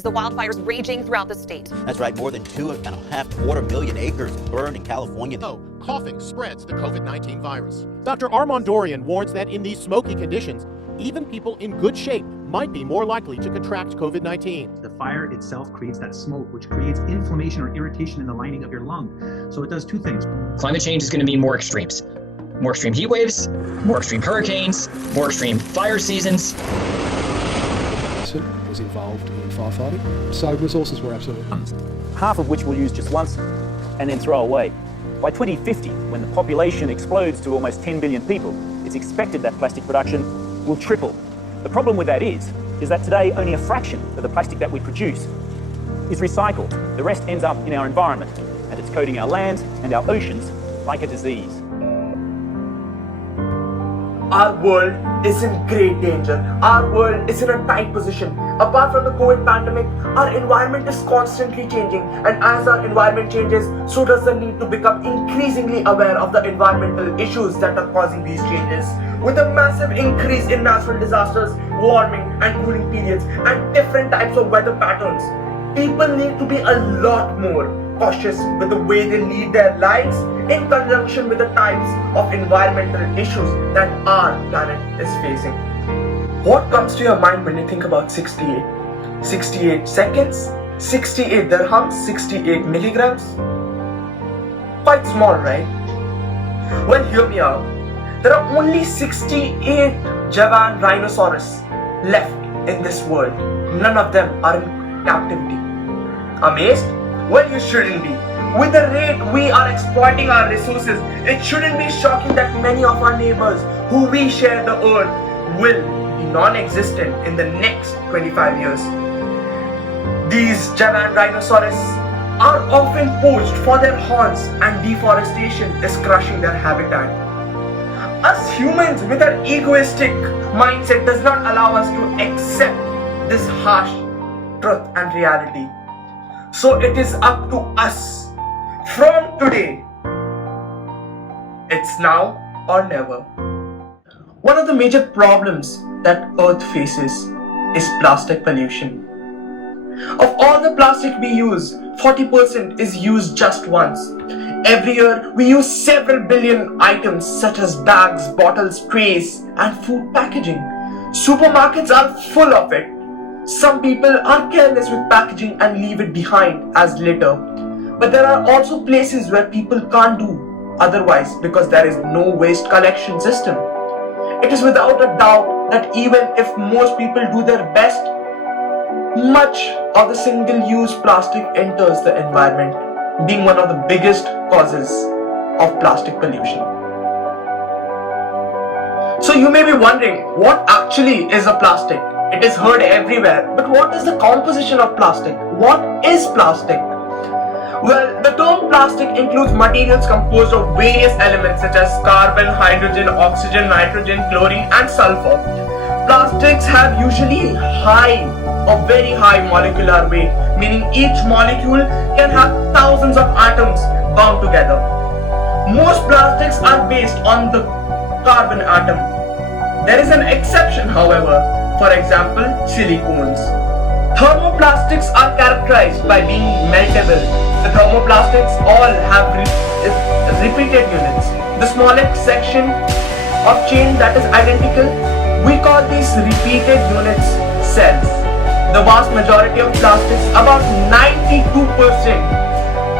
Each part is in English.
The wildfires raging throughout the state. That's right, more than 2.5 million acres burned in California. Coughing spreads the COVID-19 virus. Dr. Armand Dorian warns that in these smoky conditions, even people in good shape might be more likely to contract COVID-19. The fire itself creates that smoke, which creates inflammation or irritation in the lining of your lung. So it does two things. Climate change is going to mean more extremes. More extreme heat waves, more extreme hurricanes, more extreme fire seasons. Was involved in firefighting, so resources were absolutely half of which we'll use just once and then throw away. By 2050, when the population explodes to almost 10 billion people, it's expected that plastic production will triple. The problem with that is that today only a fraction of the plastic that we produce is recycled. The rest ends up in our environment, and it's coating our land and our oceans like a disease. Our world is in great danger. Our world is in a tight position. Apart from the COVID pandemic, our environment is constantly changing. And as our environment changes, so does the need to become increasingly aware of the environmental issues that are causing these changes. With a massive increase in natural disasters, warming and cooling periods, and different types of weather patterns, people need to be a lot more cautious with the way they lead their lives in conjunction with the types of environmental issues that our planet is facing. What comes to your mind when you think about 68? 68 seconds? 68 dirhams? 68 milligrams? Quite small, right? Well, hear me out. There are only 68 Javan rhinoceros left in this world. None of them are in captivity. Amazed? Well, you shouldn't be. With the rate we are exploiting our resources, it shouldn't be shocking that many of our neighbors who we share the earth will be non-existent in the next 25 years. These Javan rhinoceros are often poached for their horns, and deforestation is crushing their habitat. Us humans with our egoistic mindset does not allow us to accept this harsh truth and reality. So it is up to us. From today, it's now or never. One of the major problems that Earth faces is plastic pollution. Of all the plastic we use, 40% is used just once. Every year, we use several billion items such as bags, bottles, trays, and food packaging. Supermarkets are full of it. Some people are careless with packaging and leave it behind as litter. But there are also places where people can't do otherwise because there is no waste collection system. It is without a doubt that even if most people do their best, much of the single-use plastic enters the environment, being one of the biggest causes of plastic pollution. So you may be wondering, what actually is a plastic? It is heard everywhere, but what is the composition of plastic? What is plastic? Well, the term plastic includes materials composed of various elements such as carbon, hydrogen, oxygen, nitrogen, chlorine, and sulfur. Plastics have usually very high molecular weight, meaning each molecule can have thousands of atoms bound together. Most plastics are based on the carbon atom. There is an exception, however. For example, silicones. Thermoplastics are characterized by being meltable. The thermoplastics all have repeated units. The smallest section of chain that is identical, we call these repeated units cells. The vast majority of plastics, about 92%,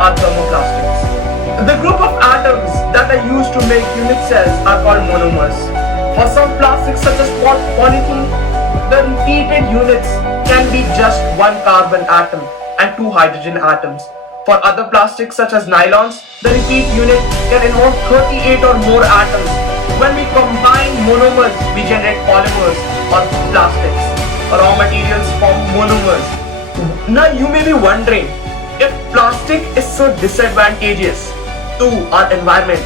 are thermoplastics. The group of atoms that are used to make unit cells are called monomers. For some plastics such as polythene, the repeated units can be just one carbon atom and two hydrogen atoms. For other plastics such as nylons, the repeat unit can involve 38 or more atoms. When we combine monomers, we generate polymers or plastics. Raw materials form monomers. Now you may be wondering, if plastic is so disadvantageous to our environment,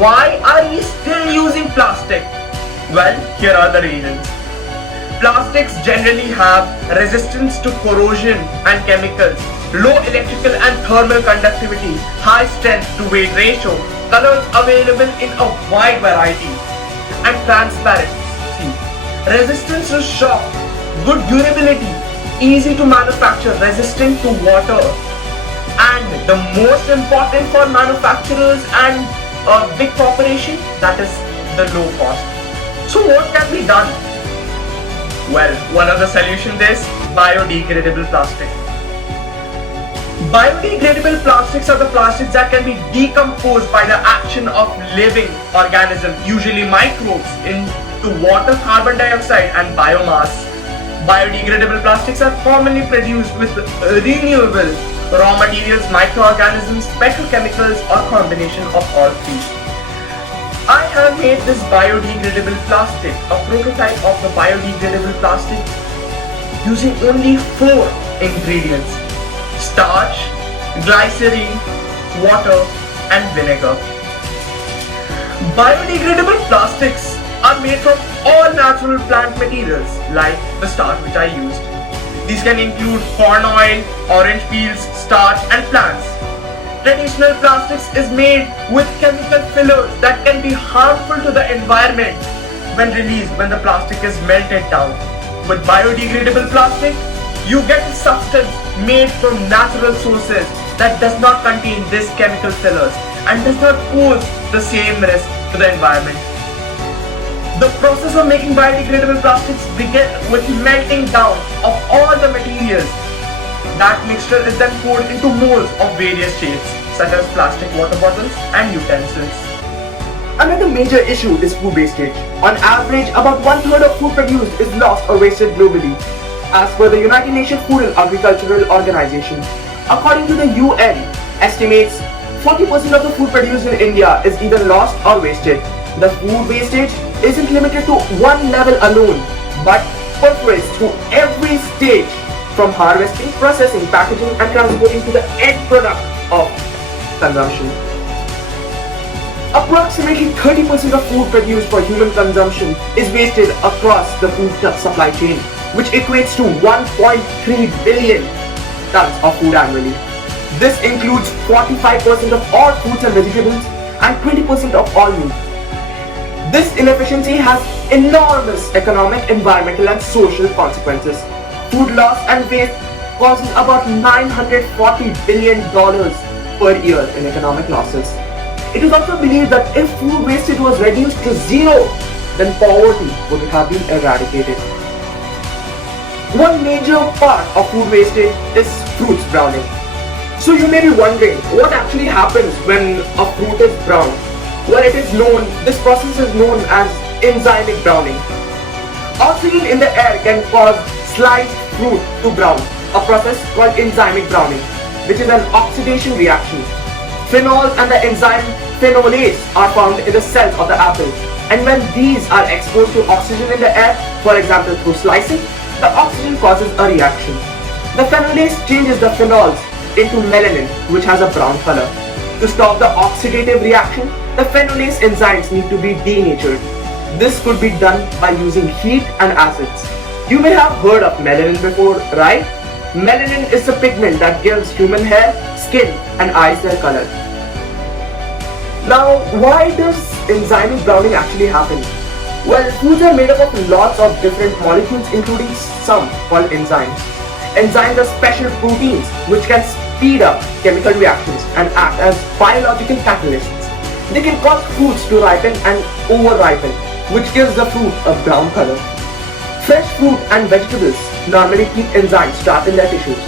why are we still using plastic? Well, here are the reasons. Plastics generally have resistance to corrosion and chemicals, low electrical and thermal conductivity, high strength to weight ratio, colors available in a wide variety, and transparency, resistance to shock, good durability, easy to manufacture, resistant to water, and the most important for manufacturers and a big corporation, that is the low cost. So what can be done? Well, one of the solutions is biodegradable plastic. Biodegradable plastics are the plastics that can be decomposed by the action of living organisms, usually microbes, into water, carbon dioxide and biomass. Biodegradable plastics are commonly produced with renewable raw materials, microorganisms, petrochemicals, or combination of all three. I have made this biodegradable plastic, a prototype of the biodegradable plastic, using only 4 ingredients: starch, glycerine, water, and vinegar. Biodegradable plastics are made from all natural plant materials like the starch which I used. These can include corn oil, orange peels, starch, and plants. Traditional plastics is made with chemical fillers that can be harmful to the environment when released when the plastic is melted down. With biodegradable plastic, you get a substance made from natural sources that does not contain these chemical fillers and does not pose the same risk to the environment. The process of making biodegradable plastics begins with melting down of all the materials. That mixture is then poured into molds of various shapes, such as plastic water bottles and utensils. Another major issue is food wastage. On average, about 1/3 of food produced is lost or wasted globally. As per the United Nations Food and Agricultural Organization, according to the UN, estimates 40% of the food produced in India is either lost or wasted. The food wastage isn't limited to one level alone, but perforates through every stage, from harvesting, processing, packaging, and transporting to the end product of consumption. Approximately 30% of food produced for human consumption is wasted across the food supply chain, which equates to 1.3 billion tons of food annually. This includes 45% of all fruits and vegetables and 20% of all meat. This inefficiency has enormous economic, environmental, and social consequences. Food loss and waste causes about $940 billion per year in economic losses. It is also believed that if food wastage was reduced to zero, then poverty would have been eradicated. One major part of food wastage is fruits browning. So you may be wondering, what actually happens when a fruit is brown? Well, this process is known as enzymic browning. Oxygen in the air can cause sliced fruit to brown, a process called enzymic browning, which is an oxidation reaction. Phenols and the enzyme phenolase are found in the cells of the apple, and when these are exposed to oxygen in the air, for example through slicing, the oxygen causes a reaction. The phenolase changes the phenols into melanin, which has a brown color. To stop the oxidative reaction, the phenolase enzymes need to be denatured. This could be done by using heat and acids. You may have heard of melanin before, right? Melanin is the pigment that gives human hair, skin, and eyes their color. Now, why does enzymic browning actually happen? Well, foods are made up of lots of different molecules, including some called enzymes. Enzymes are special proteins which can speed up chemical reactions and act as biological catalysts. They can cause fruits to ripen and over-ripen, which gives the fruit a brown color. Fresh fruit and vegetables normally keep enzymes trapped in their tissues.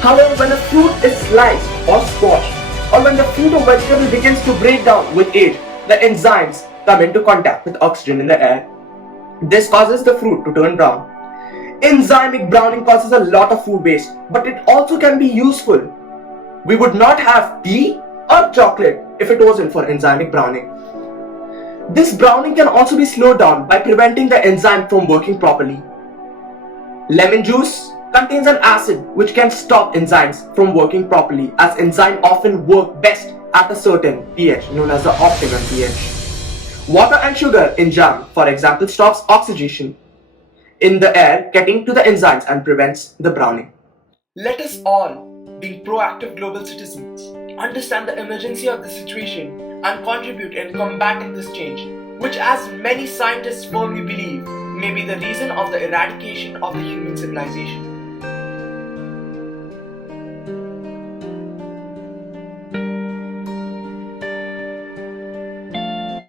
However, when a fruit is sliced or squashed, or when the fruit or vegetable begins to break down with age, the enzymes come into contact with oxygen in the air. This causes the fruit to turn brown. Enzymic browning causes a lot of food waste, but it also can be useful. We would not have tea or chocolate if it wasn't for enzymic browning. This browning can also be slowed down by preventing the enzyme from working properly. Lemon juice contains an acid which can stop enzymes from working properly, as enzymes often work best at a certain pH known as the optimum pH. Water and sugar in jam, for example, stops oxidation in the air getting to the enzymes and prevents the browning. Let us all, being proactive global citizens, understand the emergency of the situation and contribute in combating this change, which, as many scientists firmly believe, may be the reason of the eradication of the human civilization.